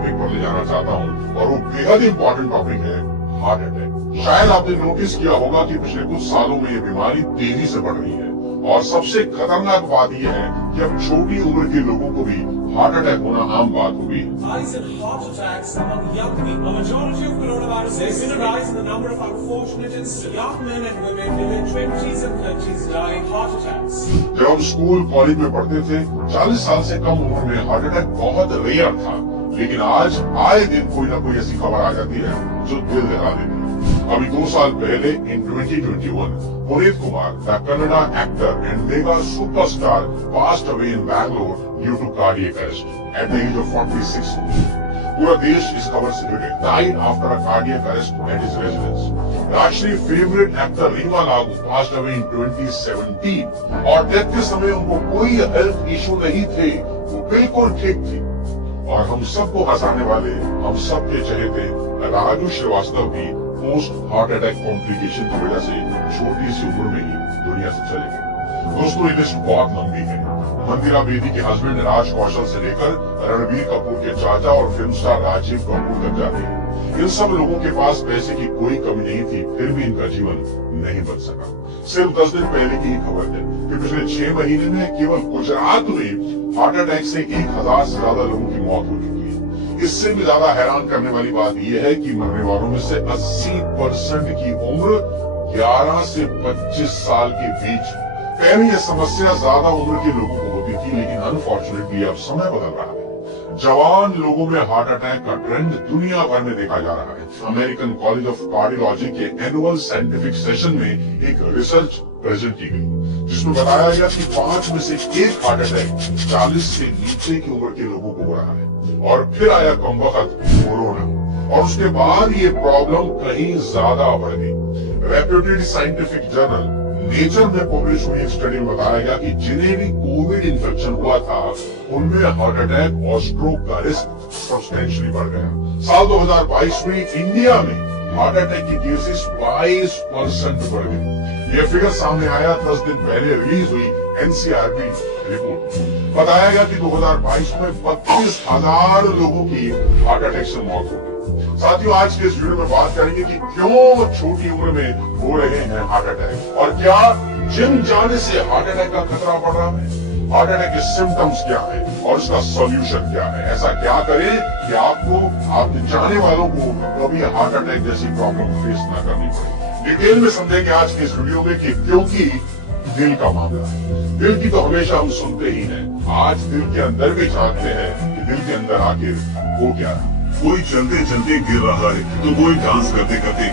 Topic पर ले जाना चाहता हूँ और वो बेहद इंपॉर्टेंट टॉपिक है हार्ट अटैक। शायद आपने नोटिस किया होगा कि पिछले कुछ सालों में ये बीमारी तेजी से बढ़ रही है और सबसे खतरनाक बात यह है कि अब छोटी उम्र के लोगों को भी हार्ट अटैक होना आम बात हो गई है। Rise in heart attacks among young people. A majority of coronavirus there's been a rise in the number of unfortunate incidents. Young men and women in their 20s and 30s die of heart attacks. जब हम school college में पढ़ते थे 40 साल से कम उम्र में heart attack बहुत रेयर था, लेकिन आज आए दिन कोई ना कोई ऐसी खबर आ जाती है जो दिल दहला देती है। अभी 2 साल पहले इन 2021 Puneet Kumar, the Kannada actor and mega superstar, passed away in Bangalore due to cardiac arrest at the age of 46. पूरा देश इस खबर से जुड़े। Died after a cardiac arrest at his residence. राष्ट्रीय फेवरेट एक्टर रीमा लागू passed away in 2017 और डेथ के समय उनको कोई हेल्थ इशू नहीं थे, वो बिल्कुल ठीक थी। और हम सबको हंसाने वाले, हम सबके चहेते राजू श्रीवास्तव भी पोस्ट हार्ट अटैक कॉम्प्लिकेशन की वजह से छोटी सी उम्र में ही दुनिया से चले गए। दोस्तों ये लिस्ट बहुत लंबी है। मंदिरा बेदी के हस्बैंड राज कौशल से लेकर रणबीर कपूर के चाचा और फिल्म स्टार राजीव कपूर तक जाते हैं। इन सब लोगों के पास पैसे की कोई कमी नहीं थी, फिर भी इनका जीवन नहीं बच सका। सिर्फ 10 दिन पहले की खबर है कि पिछले 6 महीने में केवल गुजरात में हार्ट अटैक से 1000 से ज्यादा लोगों की मौत हो चुकी है। इससे भी ज्यादा हैरान करने वाली बात यह है कि मरने वालों में से 80% की उम्र 11 से 25 साल के बीच। पहले यह समस्या ज्यादा उम्र के लोगों को होती थी, लेकिन अनफॉर्चुनेटली अब समय बदल रहा है। जवान लोगों में हार्ट अटैक का ट्रेंड दुनिया भर में देखा जा रहा है। अमेरिकन कॉलेज ऑफ कार्डियोलॉजी के एनुअल साइंटिफिक सेशन में एक रिसर्च प्रेजेंट की गई, जिसमें बताया गया कि 5 में से 1 हार्ट अटैक 40 से नीचे की उम्र के लोगों को हो रहा है। और फिर आया कमबख्त कोरोना और उसके बाद ये प्रॉब्लम कहीं ज्यादा बढ़ गई। रेप्यूटेड साइंटिफिक जर्नल नेचर में पब्लिश हुई एक स्टडी में बताया गया कि जिन्हें भी कोविड इन्फेक्शन हुआ था उनमें हार्ट अटैक और स्ट्रोक का रिस्क सब्सटेंशियली बढ़ गया। साल 2022 में इंडिया में हार्ट अटैक की केसेस 22% बढ़ गए। यह फिगर सामने आया 10 दिन पहले रिलीज हुई एनसीआरबी रिपोर्ट। बताया गया कि 2022 में 32,000 लोगों की हार्ट अटैक से मौत हो गई। साथियों आज के इस वीडियो में बात करेंगे कि क्यों छोटी उम्र में हो रहे हैं हार्ट अटैक और क्या जिम जाने से हार्ट अटैक का खतरा बढ़ रहा है। हार्ट अटैक के सिम्टम्स क्या है और उसका सॉल्यूशन क्या है। ऐसा क्या करें कि आपको, आपके जाने वालों को कभी हार्ट अटैक जैसी प्रॉब्लम फेस न करनी पड़े। डिटेल में समझेंगे आज के इस वीडियो में कि क्योंकि दिल का मामला है। दिल की तो हमेशा हम सुनते ही हैं, आज दिल के अंदर भी जानते हैं कि दिल के अंदर आखिर हो क्या रहा। कोई चलते चलते गिर रहा है तो कोई डांस करते करते,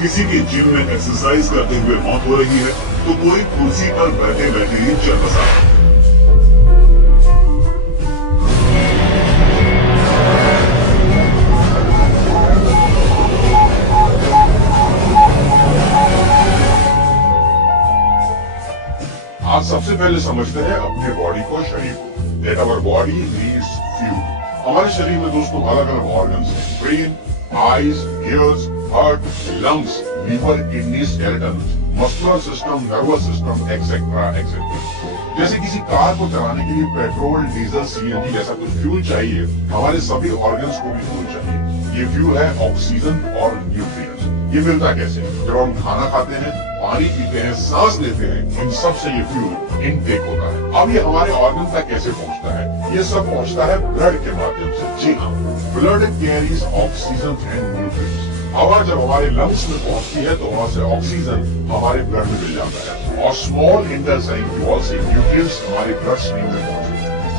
किसी के जिम में एक्सरसाइज करते हुए मौत हो रही है तो कोई कुर्सी पर बैठे बैठे ही चल बसा। आज सबसे पहले समझते हैं अपने बॉडी को, शरीर को। That our body needs fuel. हमारे शरीर में दोस्तों अलग अलग ऑर्गन्स हैं। Brain, eyes, ears, heart, lungs, liver, kidney, skeleton, muscular system, nervous system, etcetera etcetera. जैसे किसी कार को चलाने के लिए पेट्रोल, डीजल, सीएनजी जैसा कुछ फ्यूल चाहिए, हमारे सभी ऑर्गन्स को भी फ्यूल चाहिए। ये फ्यूल है ऑक्सीजन और न्यूट्रिएंट्स। ये मिलता कैसे? जब हम खाना खाते हैं, पानी पीते हैं, सांस लेते हैं, इन सब से ये फ्यूल इनटेक होता है। अब ये हमारे ऑर्गन तक कैसे पहुंचता है? ये सब पहुंचता है ब्लड के माध्यम से। जी हाँ, blood carries oxygen and nutrients. हवा जब हमारे लंग्स में पहुंचती है तो वहां से ऑक्सीजन हमारे ब्लड में मिल जाता है और स्मॉल इंटेस्टाइन से न्यूट्रिएंट्स हमारे ब्लड स्ट्रीम में पहुंचते हैं।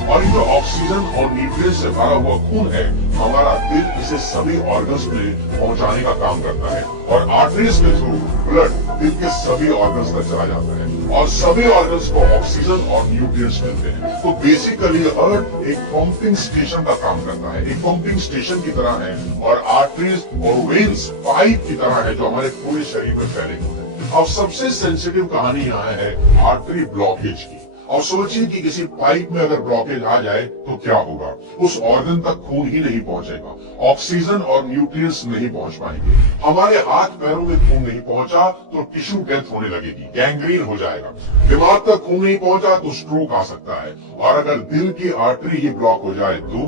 और ये जो ऑक्सीजन और न्यूट्रिएंट्स से भरा हुआ खून है, हमारा दिल इसे सभी ऑर्गन्स में पहुंचाने का काम करता है और आर्टरीज के थ्रू ब्लड दिल के सभी ऑर्गन्स तक चला जाता है और सभी ऑर्गन्स को ऑक्सीजन और न्यूट्रिएंट्स मिलते हैं। तो बेसिकली हार्ट एक पंपिंग स्टेशन का काम करता है, एक पंपिंग स्टेशन की तरह है और आर्टरीज और वेन्स पाइप की तरह है जो हमारे पूरे शरीर में फैले हुए हैं। अब सबसे सेंसिटिव कहानी यहाँ है आर्टरी ब्लॉकेज की। और सोचिए कि किसी पाइप में अगर ब्लॉकेज आ जाए तो क्या होगा? उस ऑर्गन तक खून ही नहीं पहुंचेगा, ऑक्सीजन और न्यूट्रिएंट्स नहीं पहुंच पाएंगे। हमारे हाथ पैरों में खून नहीं पहुंचा तो टिश्यू डेथ होने लगेगी, गैंग्रीन हो जाएगा। दिमाग तक खून नहीं पहुंचा तो स्ट्रोक आ सकता है और अगर दिल की आर्टरी ही ब्लॉक हो जाए तो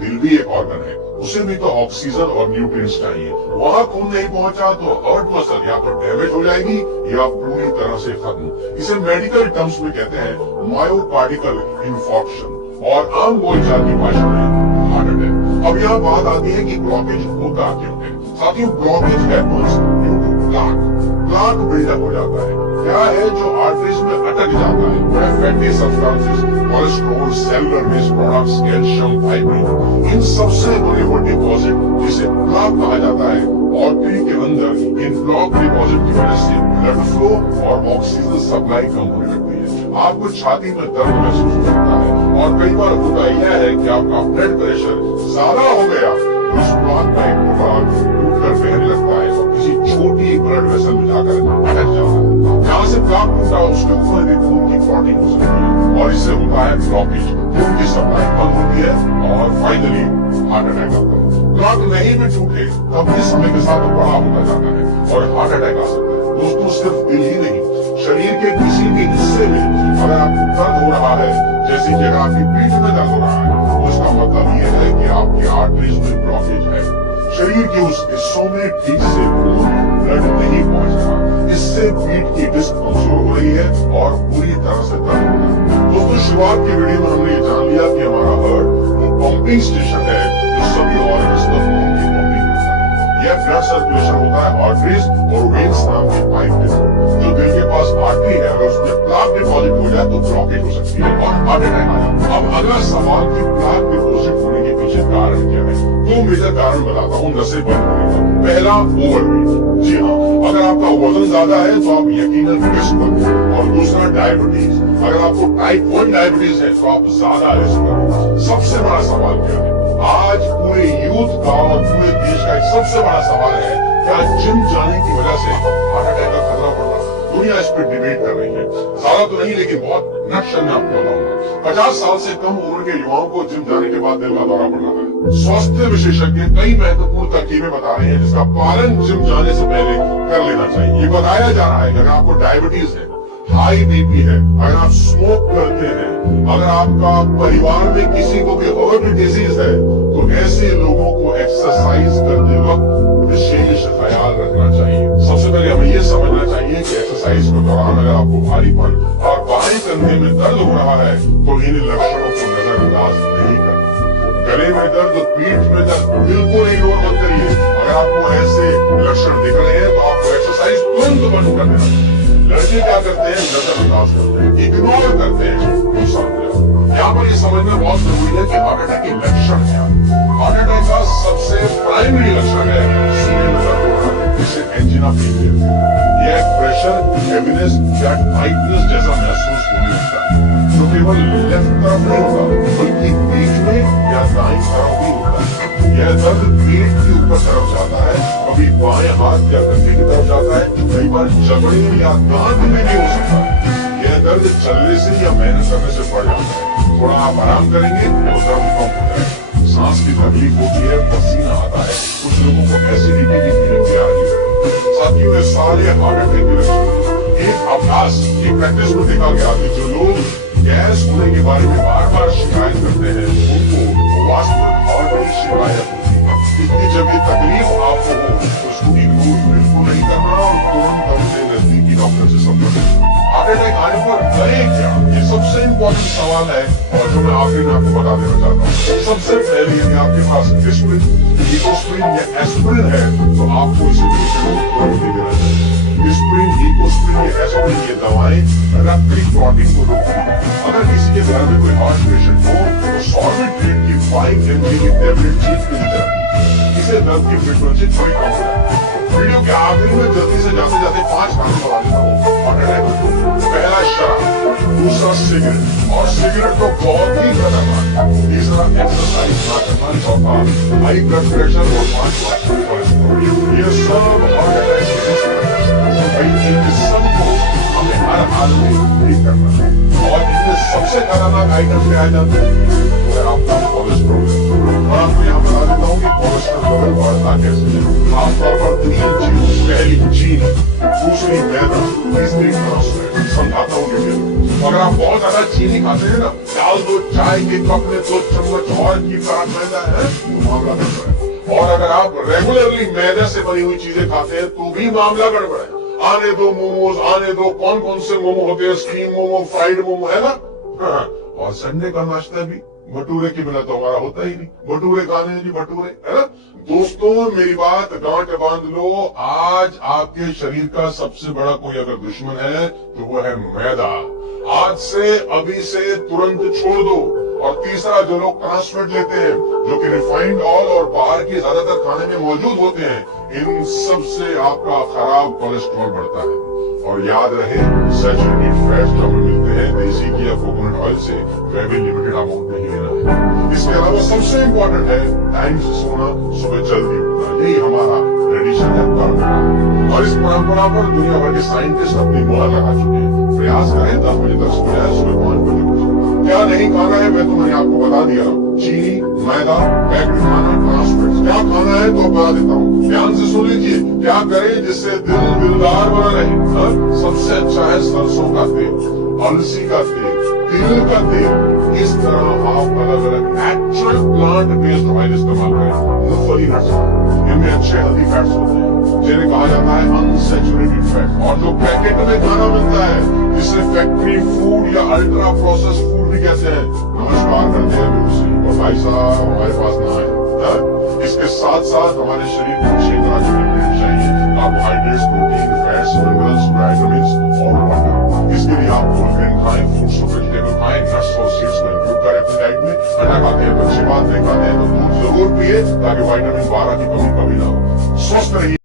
दिल भी एक ऑर्गन है, उसे भी तो ऑक्सीजन और न्यूट्रिएंट्स चाहिए। वहाँ खून नहीं पहुंचा तो हार्ट मसल या तो डैमेज हो जाएगी या पूरी तरह से खत्म। इसे मेडिकल टर्म्स में कहते हैं मायोकार्डियल इन्फॉर्क्शन और आम बोलचाल की भाषा में हार्ट अटैक। अब यहाँ बात आती है कि ब्लॉकेज होता क्यों है। साथियों, blockage happens due to plaque buildup हो जाता है। क्या है जो आर्टरीज में अटक जाता है? वह fatty substances, cholesterol, cellular waste products, calcium, fibrin, इन सबसे बने वो डिपॉजिट जिसे प्लाक कहा जाता है। आर्टरी के अंदर इन प्लाक डिपॉजिट की वजह से ब्लड फ्लो और ऑक्सीजन सप्लाई कम होने लगती है। आपको छाती में दर्द महसूस हो सकता है और कई बार होता यह है कि आपका ब्लड प्रेशर ज्यादा हो गया तो इस प्लाक का एक भाग टूटकर बहने लगता है और किसी छोटी ब्लड वेसल में जाकर अटक जाता है। जहाँ से प्लाक टूटा उसके ऊपर भी खून की क्लॉटिंग हो सकती है और इससे होता है ब्लॉकेज। खून की सप्लाई बंद होती है और फाइनली हार्ट अटैक आता है। प्लाक नहीं भी टूटे तब भी समय के साथ बड़ा होता जाता है और हार्ट अटैक आ सकता है। दोस्तों, सिर्फ दिल ही नहीं, शरीर के किसी भी हिस्से में अगर आपको दर्द हो रहा है, जैसे कि अगर आपकी पीठ में दर्द हो रहा है, तो इसका मतलब यह है कि आपकी आर्टरीज में ब्लॉकेज है। शरीर के उस हिस्सों में ठीक से खून ब्लड नहीं पहुंच रहा, इससे पीठ की डिस्क कमजोर हो रही है और पूरी तरह से दर्द हो रहा है। दोस्तों, शुरुआत की वीडियो में हमने ये जान लिया कि हमारा हार्ट वो पंपिंग स्टेशन है जो सभी ऑर्गन्स को खून की पंपिंग करता है। यह ब्लड सर्कुलेशन होता है आर्टरीज और वेन्स नाम के पाइप के थ्रू। जो दिल के पास आर्टरी है अगर उसमें प्लाक डिपॉजिट हो जाए तो ब्लॉकेज हो सकती है और हार्ट अटैक आ जाता है। अब अगला सवाल कि प्लाक डिपॉजिट होने के पीछे कारण क्या है? दो मेजर कारण बताता हूँ नसें बंद होने का। पहला, ओवरवेट। जी हाँ, अगर आपका वजन ज्यादा है तो आप यकीनन रिस्क पर। और दूसरा, डायबिटीज। अगर आपको टाइप 1 डायबिटीज है तो आप ज्यादा रिस्क पर। सबसे बड़ा सवाल क्या है? आज पूरे यूथ का और पूरे देश का एक सबसे बड़ा सवाल है, क्या जिम जाने की वजह से हार्ट अटैक का खतरा बढ़ रहा है? दुनिया इस पर डिबेट कर रही है, ज्यादा तो नहीं लेकिन बहुत नक्शा में आपको बताऊंगा। 50 साल से कम उम्र के युवाओं को जिम जाने के बाद दिल का दौरा पड़ रहा है। स्वास्थ्य विशेषज्ञ कई महत्वपूर्ण तरकीबें बता रहे हैं जिसका पालन जिम जाने से पहले कर लेना चाहिए। ये बताया जा रहा है कि अगर आपको डायबिटीज है, हाई बीपी है, अगर आप स्मोक करते हैं, अगर आपका परिवार में किसी को भी हार्ट डिजीज है, तो ऐसे लोगों को एक्सरसाइज करते वक्त विशेष ख्याल रखना चाहिए। सबसे पहले हमें यह समझना चाहिए कि एक्सरसाइज के दौरान अगर आपको भारीपन और बाएं कंधे में दर्द हो रहा है तो इन लक्षणों को नजरअंदाज नहीं करना। गले में दर्द, पीठ में दर्द बिल्कुल इग्नोर मत करिए। अगर आपको ऐसे लक्षण दिख रहे हैं तो आपको एक्सरसाइज तुरंत बंद कर देना चाहिए। लड़के क्या करते हैं? नजरअंदाज करते हैं, इग्नोर करते हैं, गुस्सा हो जाता है। यहाँ पर ये समझना बहुत जरूरी है कि हार्ट अटैक के लक्षण क्या है। हार्ट अटैक का सबसे प्राइमरी लक्षण है सीने में दर्द हो रहा है, जिसे एंजिना फेलियर। यह प्रेशर, हेवीनेस या टाइटनेस जैसा महसूस होने लगता है, जो केवल लेफ्ट तरफ नहीं होता बल्कि पीठ में या दाईं तरफ भी होता है। यह दर्द पेट के ऊपर तरफ जाता है, कभी बाएं हाथ या कंधे की तरफ जाता है, कई बार जबड़े या दांत में भी हो सकता है। यह दर्द चलने से या मेहनत करने से बढ़ जाता है। थोड़ा आप आराम करेंगे तो दर्द कम हो जाएगा। सांस की तकलीफ होती है, पसीना आता है, कुछ लोगों को एसिडिटी की फीलिंग भी आ रही है। साथियों, ये सारे हार्ट अटैक के लक्षण एक अभ्यास, एक प्रैक्टिस में देखा गया कि जो लोग गैस होने के बारे में बार बार शिकायत करते हैं उनको वास्तविक हार्ट की शिकायत होती है। इतनी जब ये तकलीफ आपको हो तो उसको इग्नोर बिल्कुल नहीं करना और तुरंत अपने नजदीकी डॉक्टर से संपर्क करना। हार्ट अटैक आने पर डरे क्या? ये सबसे इम्पोर्टेंट सवाल है और जो मैं आखिरी में आपको बता देना चाहता हूँ। सबसे पहले यदि आपके पास एस्पिरिन, इकोस्प्रिन या एस्पिरिन है तो आपको इसे तुरंत दे देना चाहिए। एस्पिरिन, इकोस्प्रिन या एस्पिरिन ये दवाएं रक्त की क्लॉटिंग को रोकती हैं। अगर किसी के घर में कोई हार्ट पेशेंट हो तो सॉर्बिट्रेट की 5 mg की टेबलेट चीज के नीचे रखिए। इससे दर्द की फ्रीक्वेंसी थोड़ी कम हो जाती है। वीडियो के आखिरी में जल्दी से जाते जाते 5 कारण बता देता हूँ हार्ट अटैक। पहला, शराब। दूसरा, सिगरेट, और सिगरेट तो बहुत ही खतरनाक। तीसरा, एक्सरसाइज ना करना। चौथा, हाई ब्लड प्रेशर और 5वां कोलेस्ट्रॉल। ये सब हार्ट अटैक के रिस्क है। इन सबको हमें हर हाल में नहीं करना है। और इनमें सबसे खतरनाक आइटम क्या है जानते हैं? वो है आपका कोलेस्ट्रॉल। और आपको यहाँ बता देता हूँ कि कोलेस्ट्रॉल लेवल बढ़ता कैसे है। खासतौर पर 3 चीज, पहली चीनी, दूसरी मैदा, तीसरी ट्रांसफैट। समझाता हूँ कि अगर आप बहुत ज्यादा चीनी खाते हैं ना, डाल दो चाय के कप में 2 चम्मच और घी का मैदा है, तो मामला गड़बड़ है। और अगर आप रेगुलरली मैदे से बनी हुई चीजें खाते हैं तो भी मामला गड़बड़ है। आने दो मोमोज, आने दो, कौन कौन से मोमो होते हैं, स्टीम मोमो, फ्राइड मोमो, है ना। और संडे का नाश्ता भी भटूरे के बिना तो हमारा होता ही नहीं। भटूरे खाने हैं जी, भटूरे, है ना। दोस्तों मेरी बात गांठ बांध लो, आज आपके शरीर का सबसे बड़ा कोई अगर दुश्मन है तो वो है मैदा। आज से, अभी से तुरंत छोड़ दो। और तीसरा, जो लोग ट्रांसफैट लेते हैं, जो कि रिफाइंड ऑयल और बाहर के ज्यादातर खाने में मौजूद होते हैं, इन सब से आपका खराब कोलेस्ट्रॉल बढ़ता है। और याद रहे, सैचुरेटेड फैट्स जो हमें मिलते हैं देसी घी या कोकोनट ऑयल से, वह भी लिमिटेड अमाउंट में ही लेना है। इसके अलावा सबसे इम्पोर्टेंट है टाइम से सोना, सुबह जल्दी उठना। यही हमारा ट्रेडिशन है, परंपरा। और इस परंपरा पर दुनिया भर के साइंटिस्ट अपनी मोहर लगा चुके हैं। प्रयास करें 10 बजे तक सो जाए, सुबह 5 बजे उठे। क्या नहीं खाना है मैं तो मैंने आपको बता दिया, चीनी, मैदा, पैकेट खाना, ट्रांसफैट्स। क्या खाना है तो बता देता हूँ, ध्यान से सुन लीजिए। क्या करें जिससे दिल दिलदार बना रहे। सबसे अच्छा है सरसों का तेल, अलसी का तेल, तिल का तेल। इस तरह आप अलग अलग नेचुरल प्लांट बेस्ड ऑयल इस्तेमाल करें। मूंगफली नट्स, इनमें अच्छे हेल्दी फैट्स होते हैं जिन्हें कहा जाता है अनसैचुरेटेड फैट। और जो पैकेट में खाना मिलता है, जिसे फैक्ट्री फूड या अल्ट्रा प्रोसेस फूड भी कहते हैं, नमस्कार करते हैं और भाई साहब हमारे पास ना है। इसके साथ साथ हमारे शरीर को अच्छी तरह से न्यूट्रिएंट्स चाहिए, carbohydrates, protein, fats, minerals, vitamins और वाटर। इसके लिए आप होल ग्रेन खाएं, फ्रूट्स और वेजिटेबल खाएं, नट्स और सीड्स को इंक्लूड करें अपनी डाइट में। अंडा खाते हैं, अच्छी बात नहीं खाते हैं तो दूध जरूर पिए, ताकि विटामिन 12 की कमी कभी ना हो। स्वस्थ रहिए।